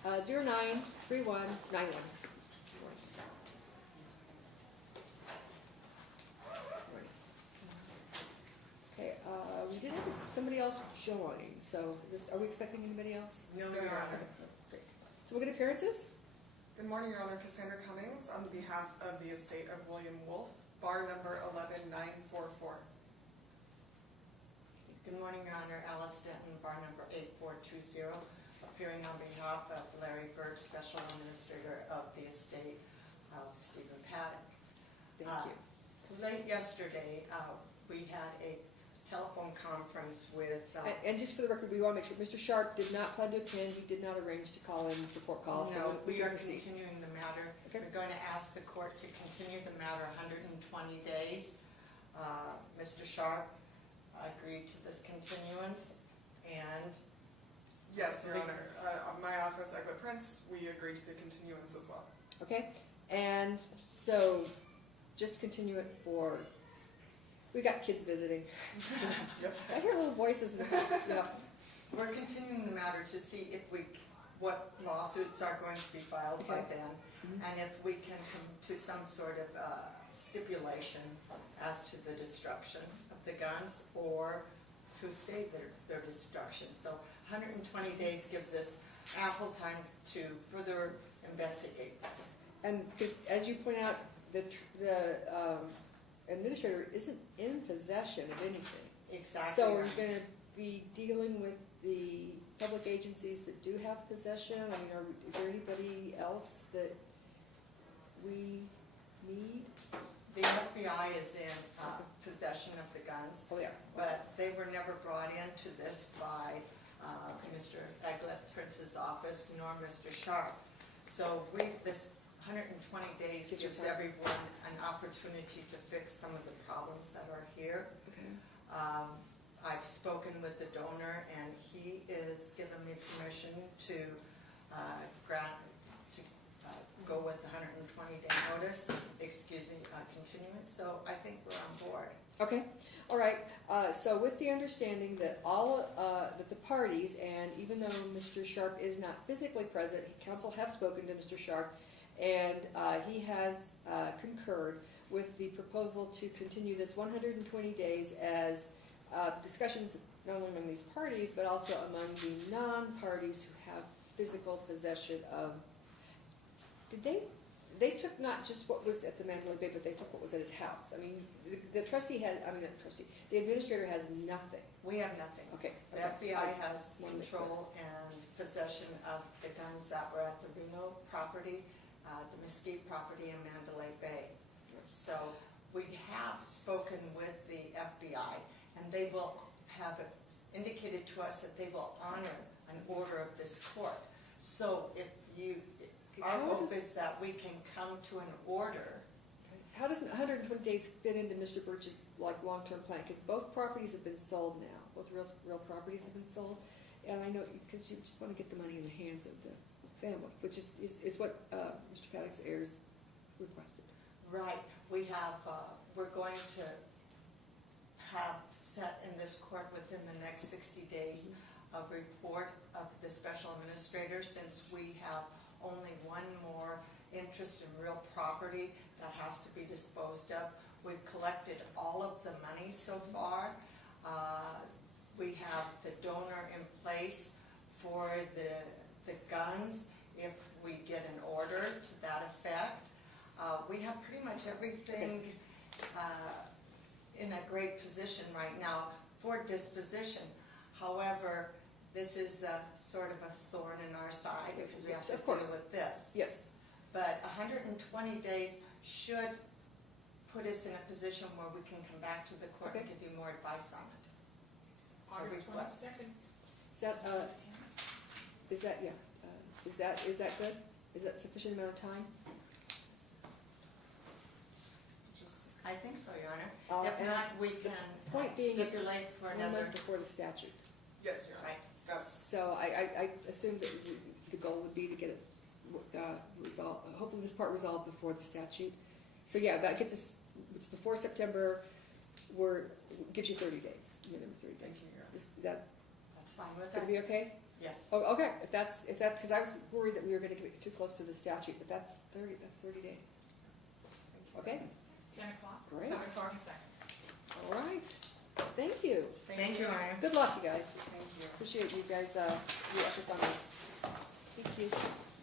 093191. Okay, we did have somebody else join, so are we expecting anybody else? No, Your Honor. Great. So we'll get appearances? Good morning, Your Honor. Cassandra Cummings on behalf of the estate of William Wolf, bar number 11944. Good morning, Your Honor. Alice Denton, bar number 8420, appearing on behalf of Larry Birch, Special Administrator of the estate of Stephen Paddock. Thank you. Late yesterday, we had a telephone conference with... And just for the record, we want to make sure Mr. Sharp did not plan to attend. He did not arrange to call in for court call. No, so we are continuing the matter. Okay. We're going to ask the court to continue the matter 120 days. Mr. Sharp agreed to this continuance, and... Yes, Your Honor. My office, Eglet Prince, we agreed to the continuance as well. Okay, and so just continue it for... We got kids visiting. Yes. I hear little voices in the back. Yeah. We're continuing the matter to see what lawsuits are going to be filed by then, and if we can come to some sort of stipulation as to the destruction of the guns or to stay their destruction. So 120 days gives us ample time to further investigate this. And because, as you point out, the administrator isn't in possession of anything. Exactly. So are you going to be dealing with the public agencies that do have possession? I mean, is there anybody else that we need? The FBI is in possession of the guns, Oh, yeah. but they were never brought into this by Mr. Eglet Prince's office nor Mr. Sharp. So this 120 days gives everyone an opportunity to fix some of the problems that are here. Okay. I've spoken with the donor, and he is given me permission to go with the 120-day notice, continuance. So I think we're on board. Okay, all right. So with the understanding that that the parties, and even though Mr. Sharp is not physically present, counsel have spoken to Mr. Sharp, and he has concurred with the proposal to continue this 120 days as discussions not only among these parties, but also among the non-parties who have physical possession of. They took not just what was at the Mandalay Bay, but they took what was at his house. I mean, the the administrator has nothing. We have nothing. Okay. The FBI has control and possession of the guns that were at the Reno property, the Mesquite property, and Mandalay Bay. So we have spoken with the FBI, and they will have indicated to us that they will honor an order of this court. So if our hope is that we can come to an order. How does 120 days fit into Mr. Birch's long-term plan? Because both properties have been sold now. Both real properties have been sold, and I know because you just want to get the money in the hands of the family, which is what Mr. Paddock's heirs requested. Right. We have. We're going to have set in this court within the next 60 days a report of the special administrator, since we have only one more interest in real property that has to be disposed of. We've collected all of the money so far. We have the donor in place for the guns if we get an order to that effect. We have pretty much everything in a great position right now for disposition. However, this is sort of a thorn in our side because we have to deal with this. Yes. But 120 days should put us in a position where we can come back to the court and give you more advice on it. August 22nd. Is that good? Is that sufficient amount of time? I think so, Your Honor. If not, we can stipulate for another. 1 month before the statute. Yes, Your Honor. Right. So I assume that the goal would be to get it resolved, hopefully this part resolved before the statute. So yeah, that gets us, it's before September, gives you 30 days, minimum 30 days. Is that That's fine with going us. to be okay? Yes. Oh, okay, if that's, because I was worried that we were gonna get too close to the statute, but that's 30 days. Okay, 10 o'clock? great, 10 o'clock. 22nd. all right, thank you. Thank you, Ryan. Good luck, you guys. Thank you. Appreciate you guys, your efforts on this. Thank you.